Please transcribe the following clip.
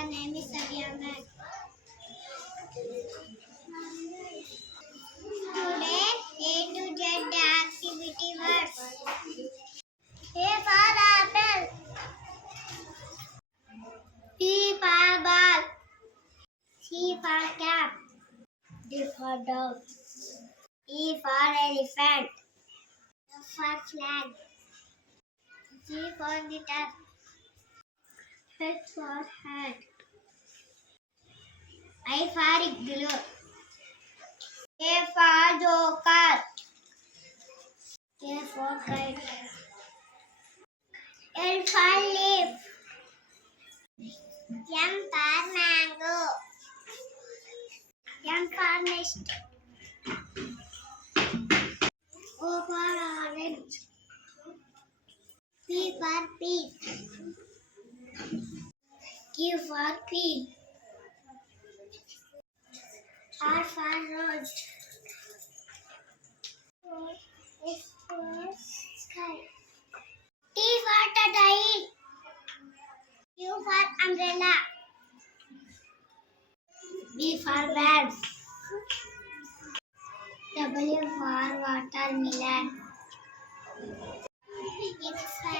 Their name is Saviaman. Today, A to Z activity words. A for apple. B for ball. C for cap. D for dog. E for elephant. F for flag. G for guitar. H for hat. I for igloo. A for joker. K for kite. L for leaf. M for mango. M for nest. O for orange. P for peach. Q for queen. R for rose. S for sky. T for turtle. U for umbrella. B for bed. W for watermelon. X for